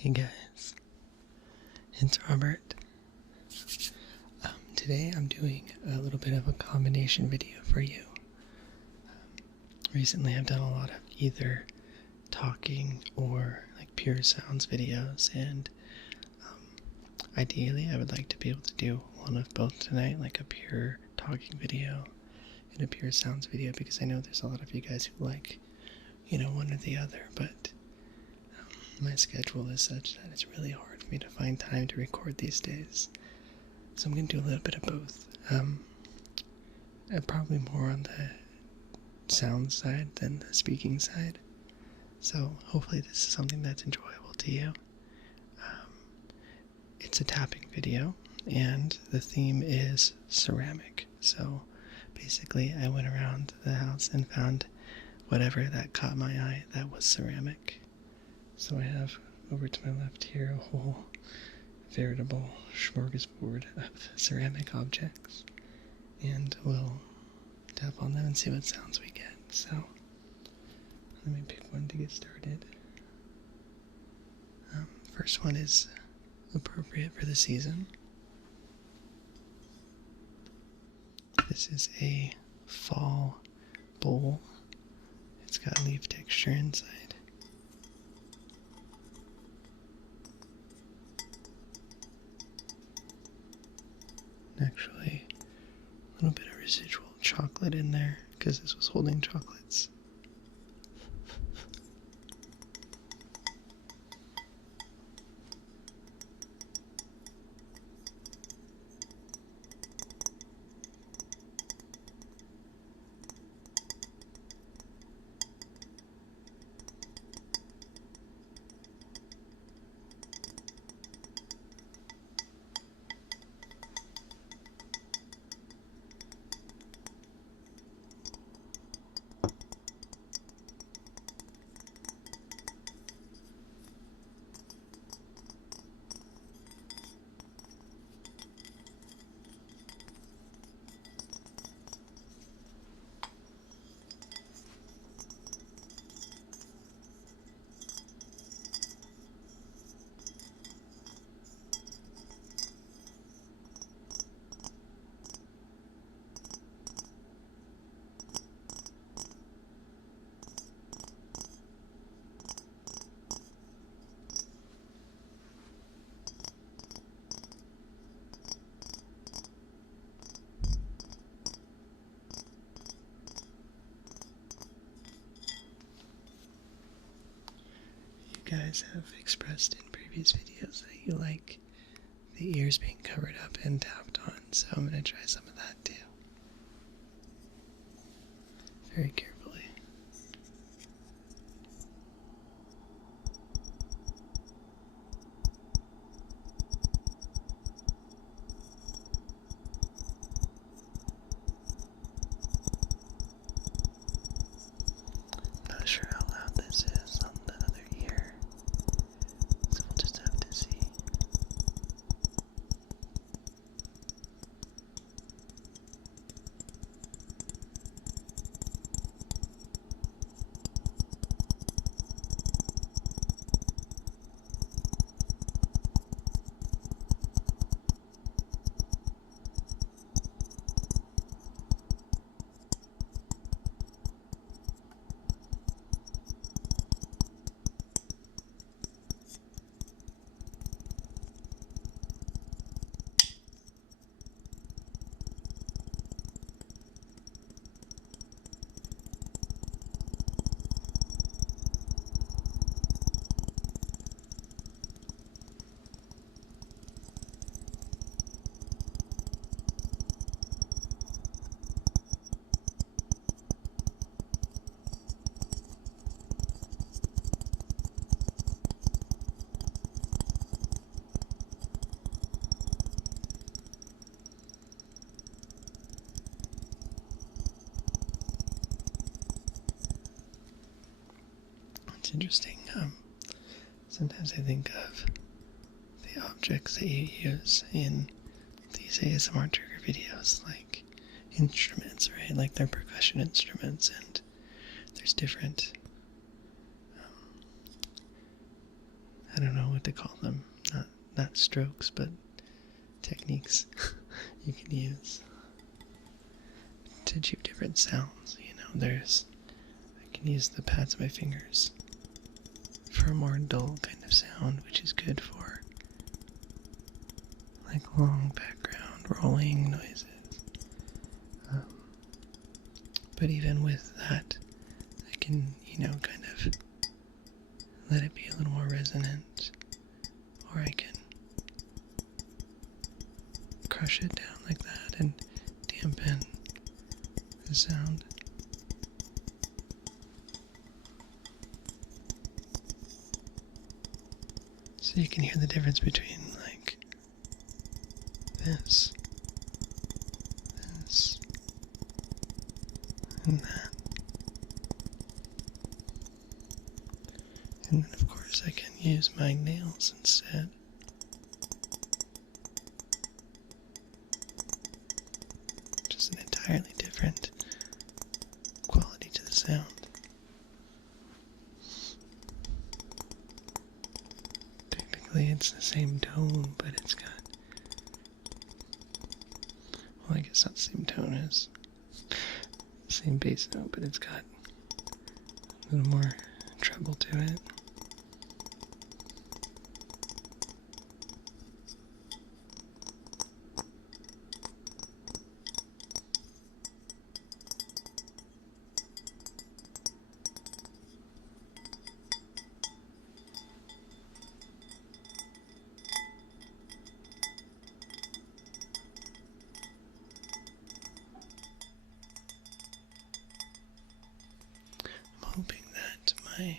Hey guys, it's Robert. Today I'm doing a little bit of a combination video for you. Recently I've done a lot of either talking or like pure sounds videos, and ideally I would like to be able to do one of both tonight, like a pure talking video and a pure sounds video, because I know there's a lot of you guys who like, one or the other, but my schedule is such that it's really hard for me to find time to record these days. So I'm going to do a little bit of both. Probably more on the sound side than the speaking side. So hopefully this is something that's enjoyable to you. It's a tapping video, and the theme is ceramic. So basically I went around the house and found whatever that caught my eye that was ceramic. So I have over to my left here a whole veritable smorgasbord of ceramic objects, and we'll tap on them and see what sounds we get. So let me pick one to get started. First one is appropriate for the season. This is a fall bowl. It's got leaf texture inside. Actually, a little bit of residual chocolate in there, because this was holding chocolates. You guys have expressed in previous videos that you like the ears being covered up and tapped on, so I'm going to try some of that too. Very carefully. Not sure how loud this is on the other ear, so we'll just have to see. It's interesting. Sometimes I think of the objects that you use in these ASMR trigger videos, like instruments, right? Like they're percussion instruments, and there's different, I don't know what to call them. Not strokes, but techniques you can use to achieve different sounds. I can use the pads of my fingers for a more dull kind of sound, which is good for like long background rolling noises. But even with that, I can, kind of let it be a little more resonant, or I can crush it down like that and dampen the sound. So you can hear the difference between like this, and that. And then of course I can use my nails instead. Just an entirely different quality to the sound. Technically it's the same tone, but it's got, well, I guess not the same tone as the same bass note, but it's got a little more treble to it. Hoping that my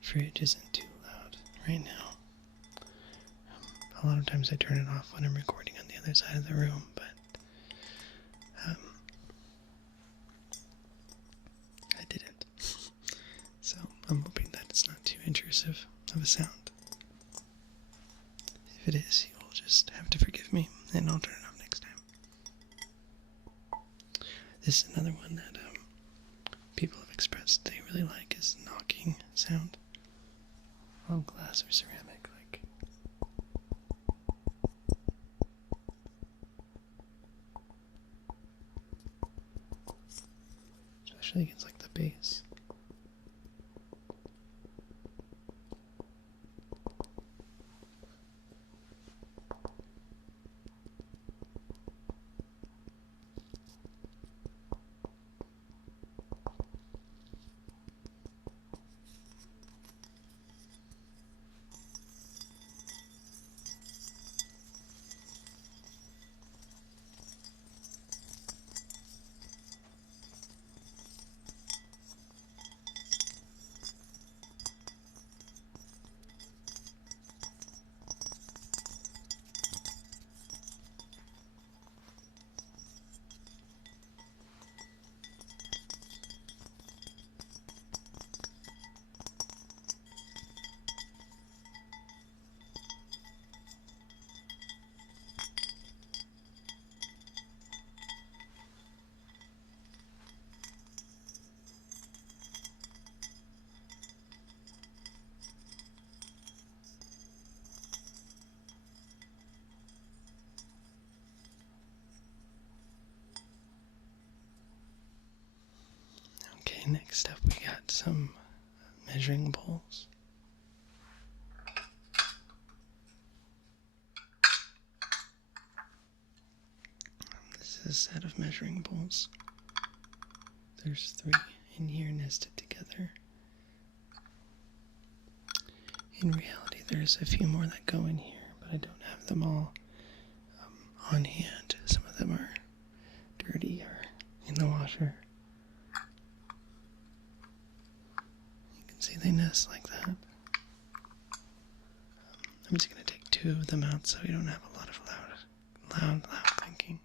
fridge isn't too loud right now. A lot of times I turn it off when I'm recording on the other side of the room, but I didn't. So I'm hoping that it's not too intrusive of a sound. If it is, you'll just have to forgive me, and I'll turn it off next time. This is another one that people have expressed they really like, is knocking sound on glass or ceramic, like especially against like the bass. Okay, next up we got some measuring bowls. This is a set of measuring bowls. There's 3 in here nested together. In reality, there's a few more that go in here, but I don't have them all on hand. Some of them are dirty or in the washer. You can see they nest like that. I'm just going to take 2 of them out so we don't have a lot of loud thinking.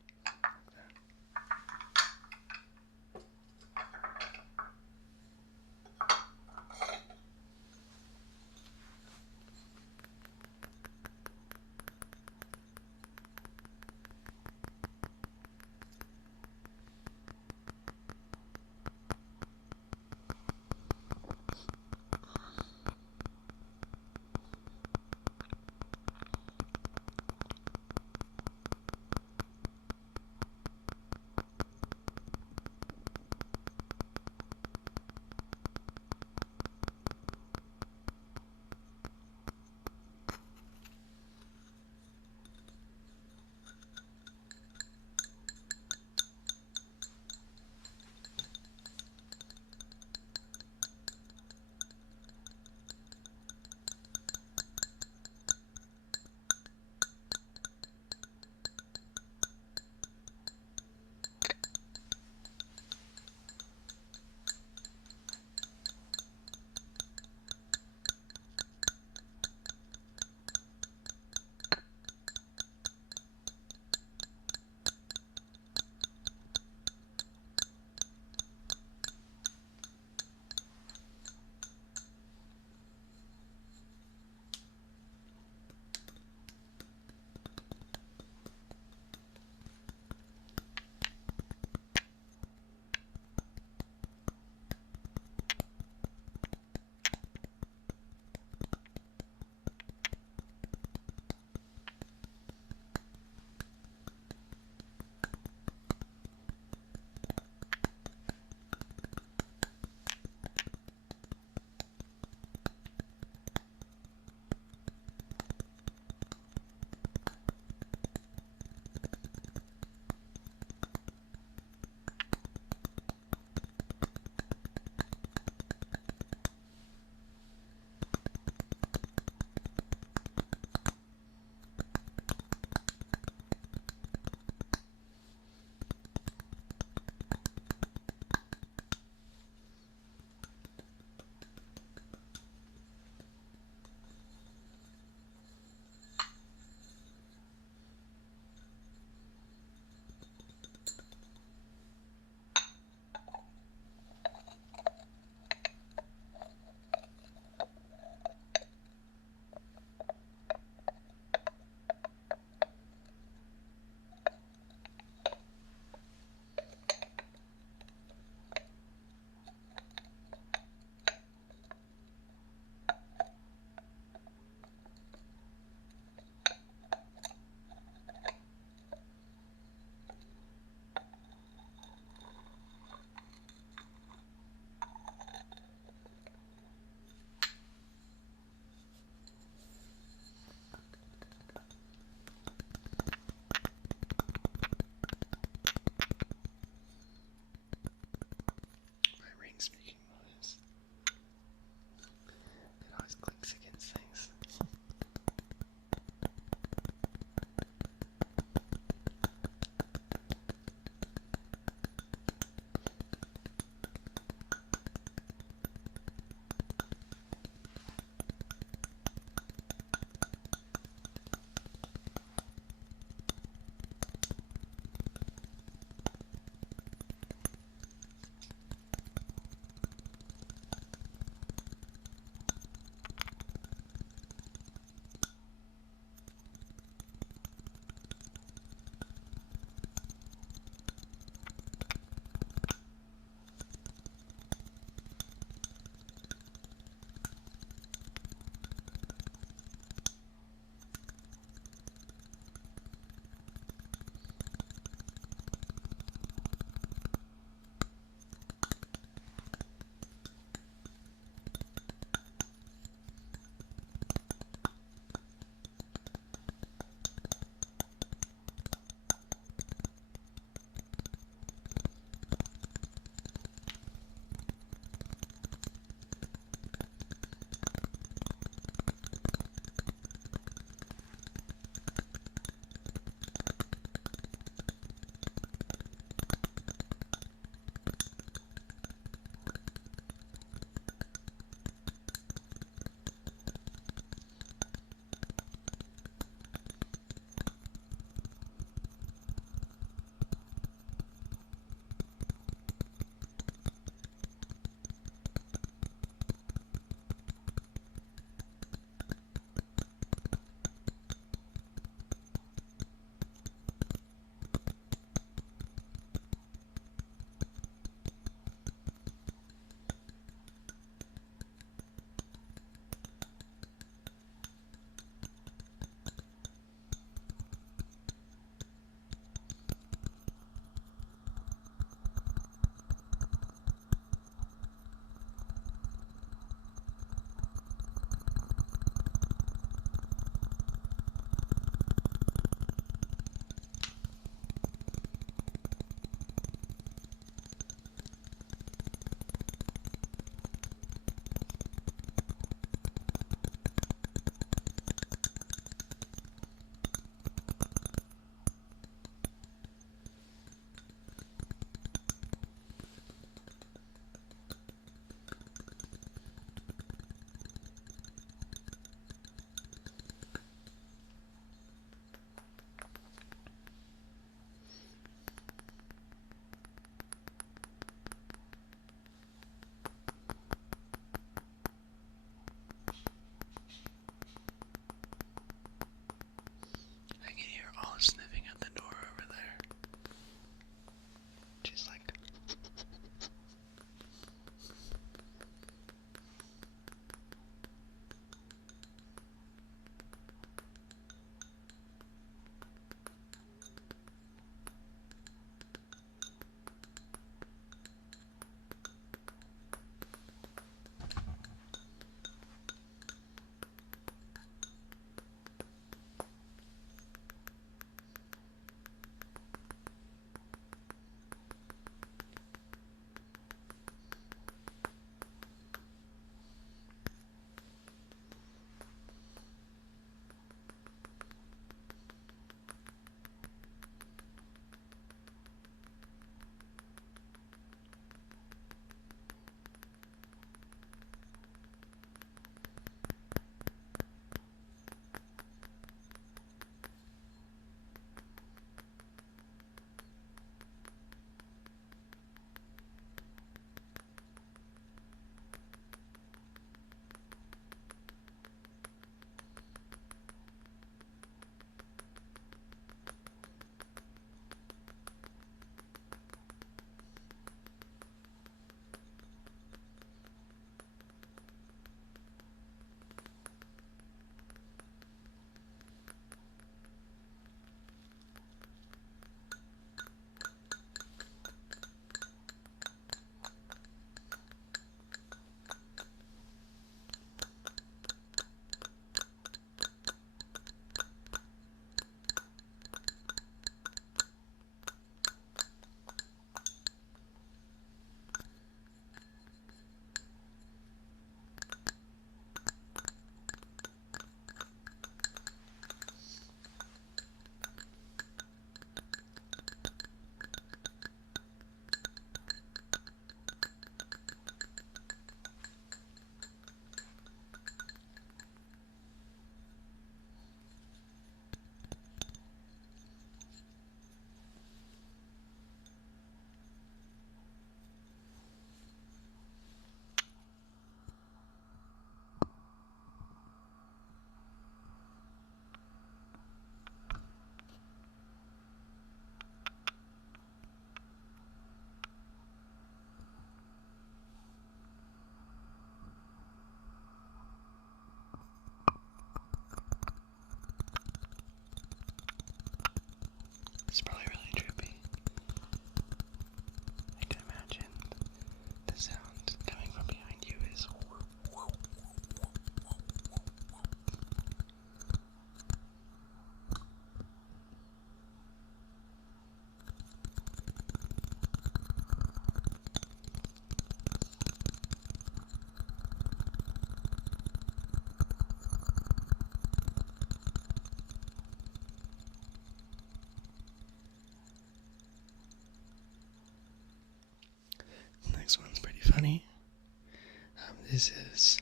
This is,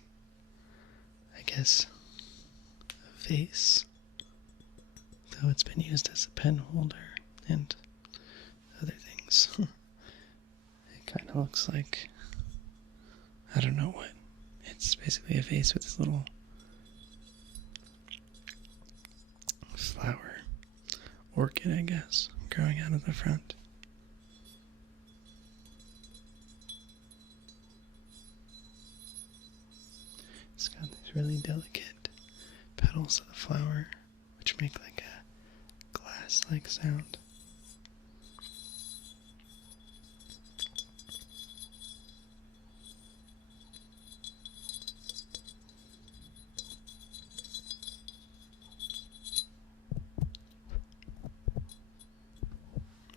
I guess, a vase, though it's been used as a pen holder and other things. It kind of looks like, I don't know what. It's basically a vase with this little flower, orchid, I guess, growing out of the front. It's got these really delicate petals of the flower, which make like a glass-like sound.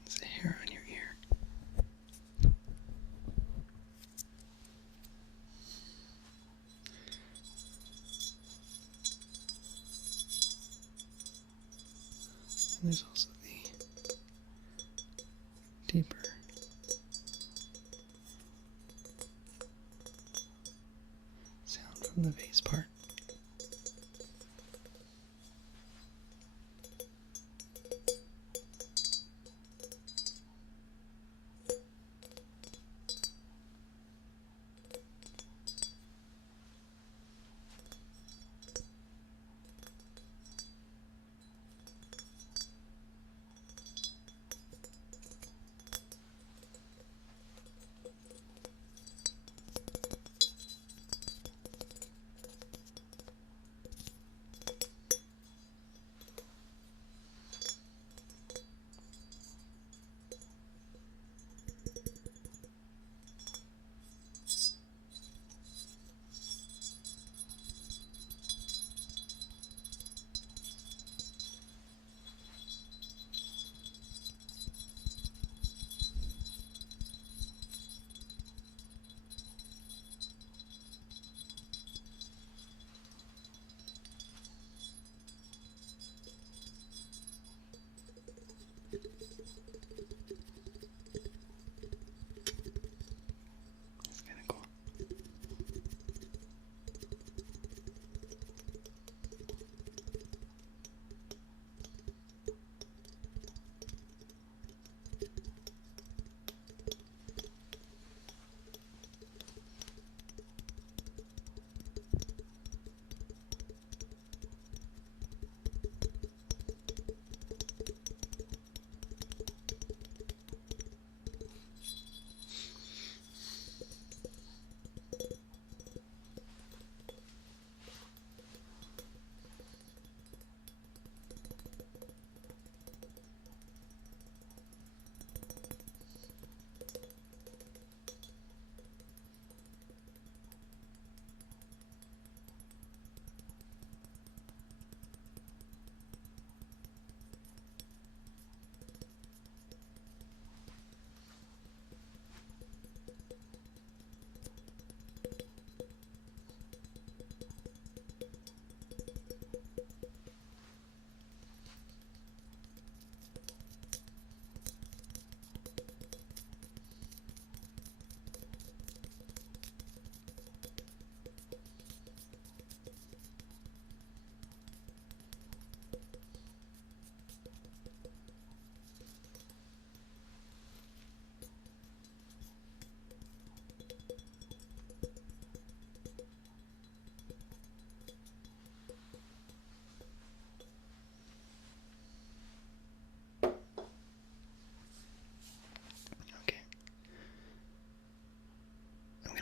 There's a hair on your ear. And there's also the deeper sound from the vase part.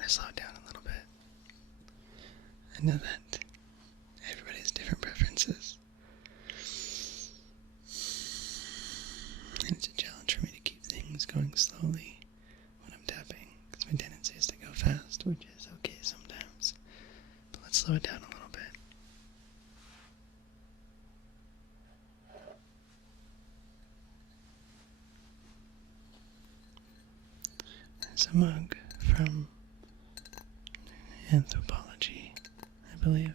Slow it down a little bit. I know that everybody has different preferences, and it's a challenge for me to keep things going slowly when I'm tapping, because my tendency is to go fast, which is okay sometimes, but let's slow it down a little bit. There's a mug from Anthropology, I believe.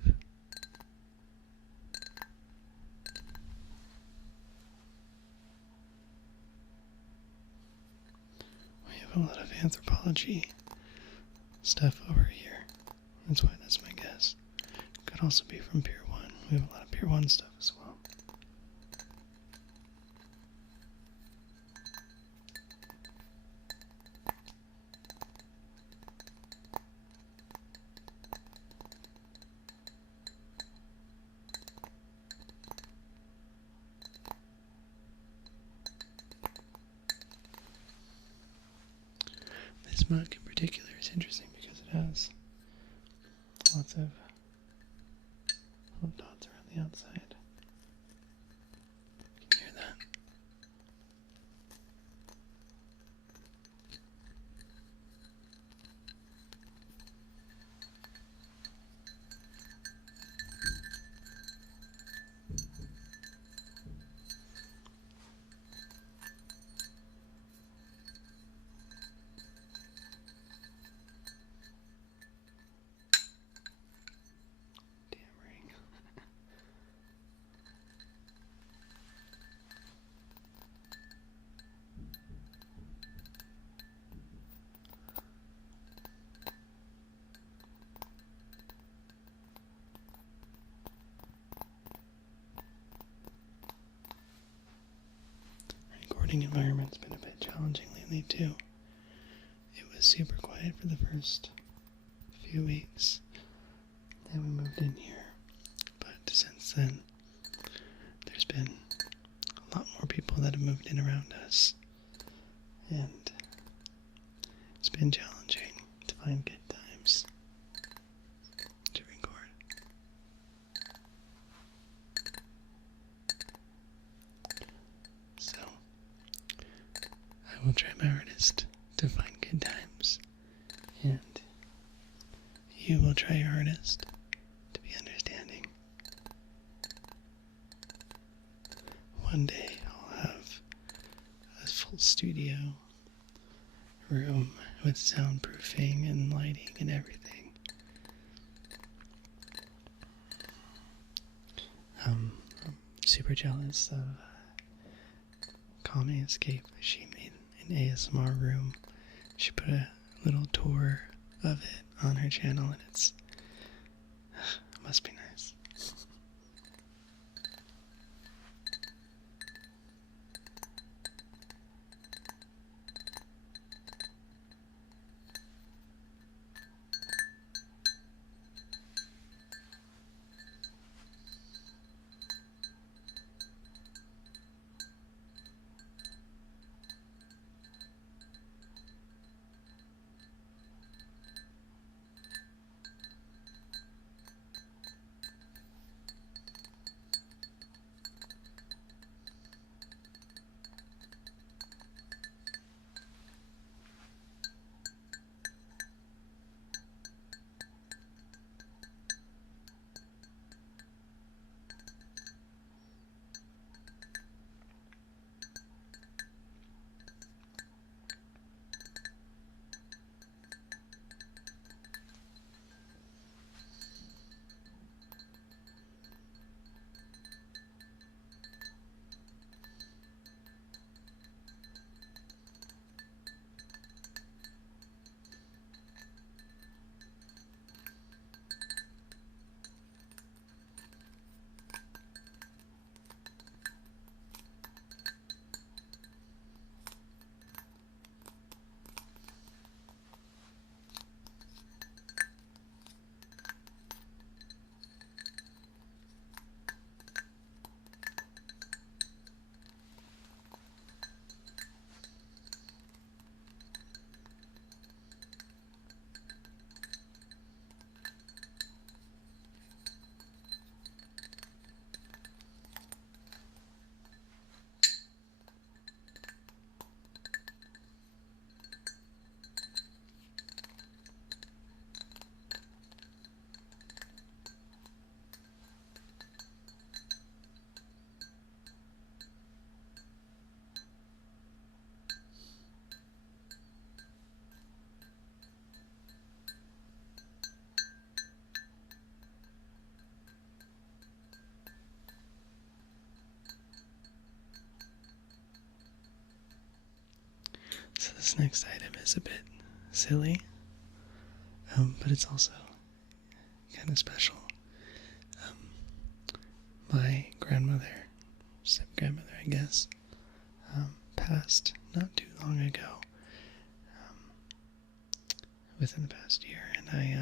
We have a lot of Anthropology stuff over here That's my guess. Could also be from Pier 1. We have a lot of Pier 1 stuff as well. This mug in particular is interesting because it has lots of little dots around the outside. Can you hear that? Recording environment's been a bit challenging lately too. It was super quiet for the first few weeks, and we moved in here. But since then, there's been a lot more people that have moved in around us, and it's been challenging to find good times to record. So, I will try my hardest to find good times, and you will try your hardest to be understanding. One day I'll have a full studio room with soundproofing and lighting and everything. I'm super jealous of Calming Escape. She made an ASMR room. She put a little tour of it on her channel, and it must be nice. So this next item is a bit silly, but it's also kind of special. My grandmother, step-grandmother, I guess, passed not too long ago, within the past year, and I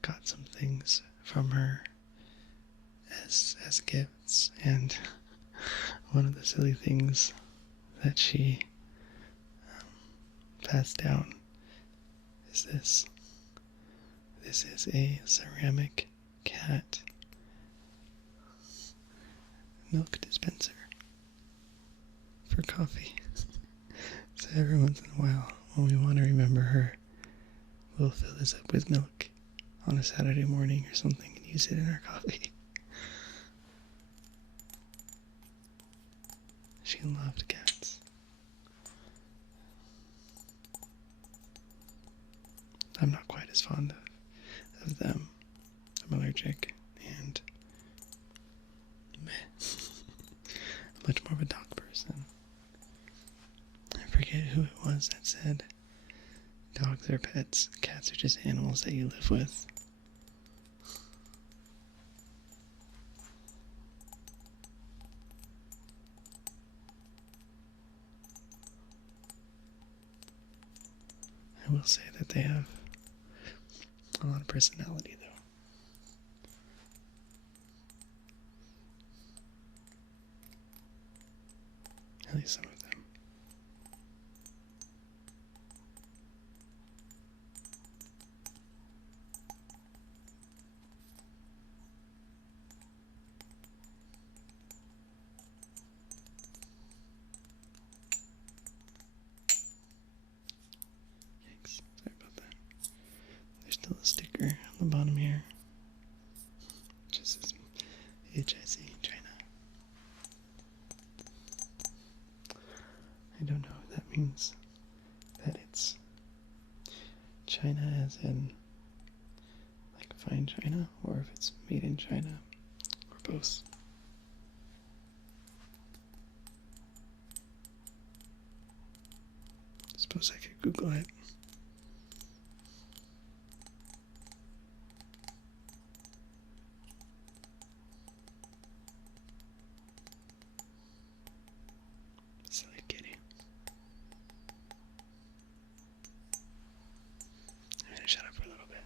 got some things from her as gifts, and one of the silly things that she passed down is this. This is a ceramic cat milk dispenser for coffee. So every once in a while, when we want to remember her, we'll fill this up with milk on a Saturday morning or something and use it in our coffee. She loved cats. I'm not quite as fond of them. I'm allergic and meh. I'm much more of a dog person. I forget who it was that said dogs are pets, cats are just animals that you live with. I will say that they have a lot of personality, though. At least some of them. Yikes, sorry about that. There's still a sticker on the bottom here. Just says HIC China. I don't know if that means that it's China as in like fine China, or if it's made in China, or both. I suppose I could Google it. Silly kitty. I'm gonna shut up for a little bit.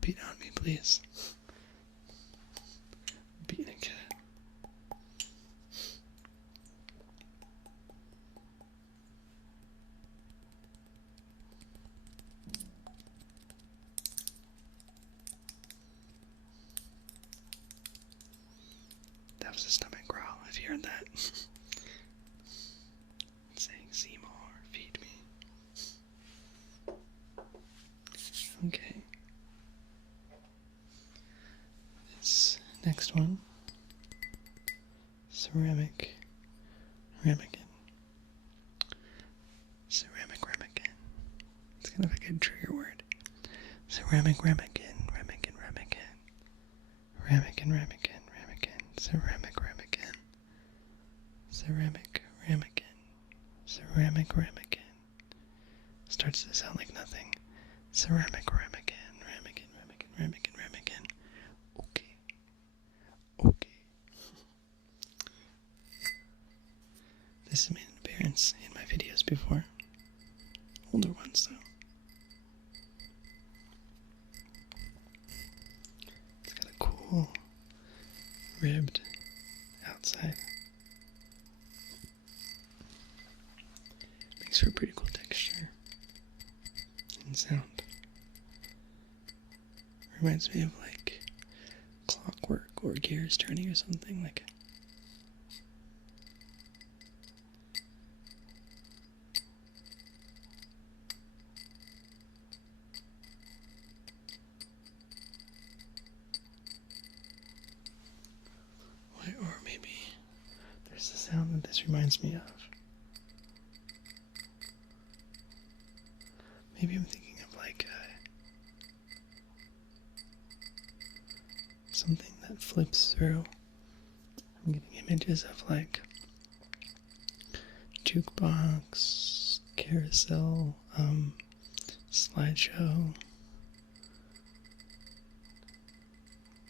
Beat on me, please. Beating a cat. That was a stomach growl, if you heard that. Saying, see more, feed me. Okay. This next one ceramic ramekin. Ceramic ramekin. It's kind of a good trigger word. Ceramic ramekin, ramekin, ramekin. Ramekin, ramekin, ramekin. Ceramic ramekin. Ceramic ramekin. Ceramic ramekin. Starts to sound like nothing. Ceramic ramekin, ramekin, ramekin, ramekin, ramekin. Okay. Okay. This has made an appearance in my videos before. Older ones, though. It's got a cool ribbed outside. Makes for a pretty cool texture and sound. Reminds me of like clockwork or gears turning or something like. Or maybe there's a sound that this reminds me of. Maybe I'm thinking of like something that flips through. I'm getting images of like jukebox, carousel, slideshow.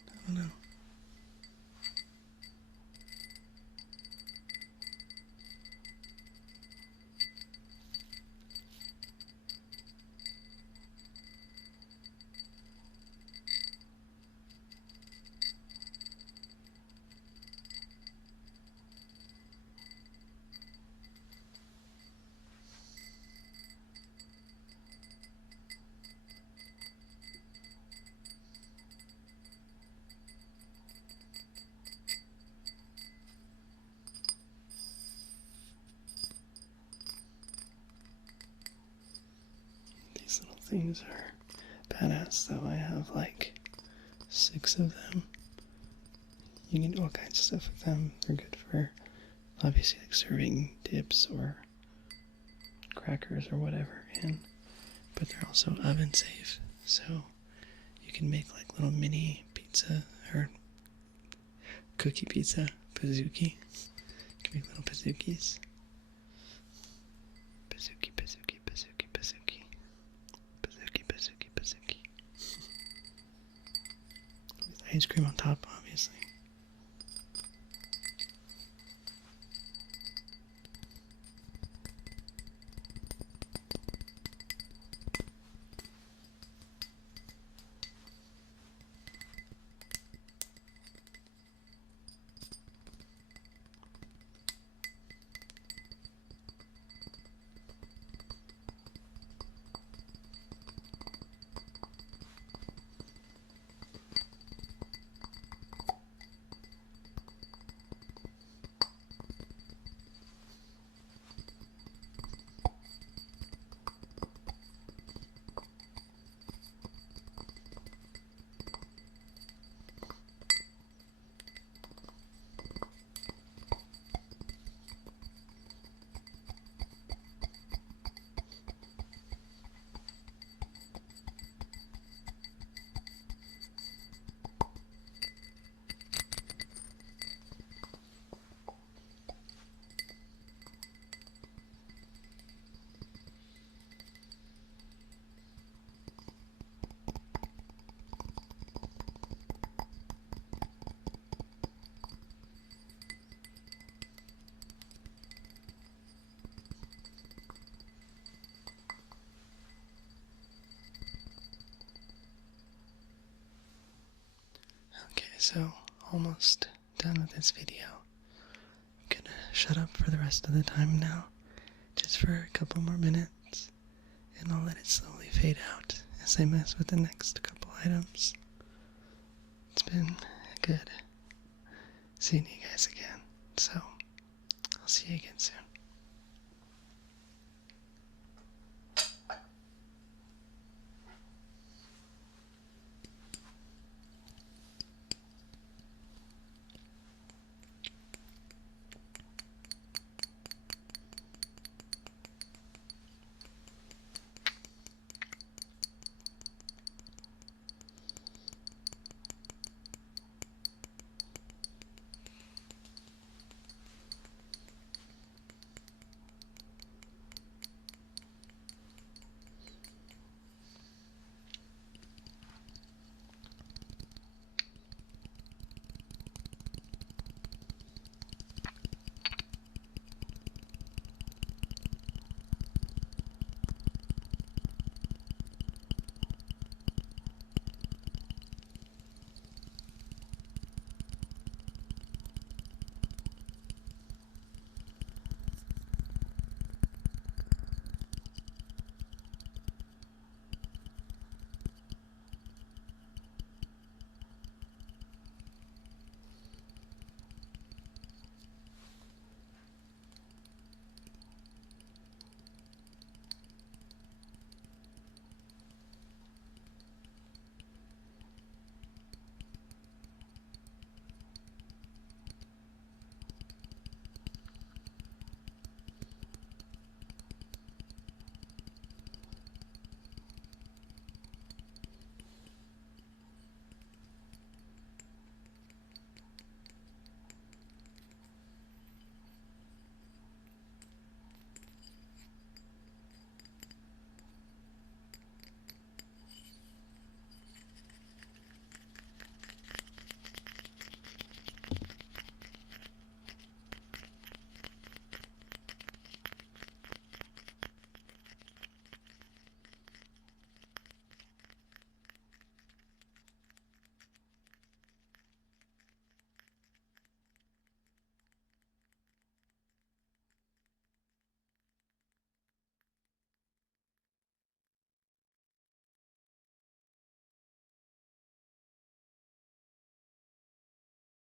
I don't know. These little things are badass, though. I have like 6 of them. You can do all kinds of stuff with them. They're good for obviously like serving dips or crackers or whatever, but they're also oven safe, so you can make like little mini pizza or cookie pizza, pizookie. You can make little pizookis. Pizookie, pizookie, pizookie, pizookie. Pizookie, pizookie, pizookie. With ice cream on top, obviously. So, almost done with this video. I'm gonna shut up for the rest of the time now, just for a couple more minutes, and I'll let it slowly fade out as I mess with the next couple items. It's been good seeing you guys again, so I'll see you again soon.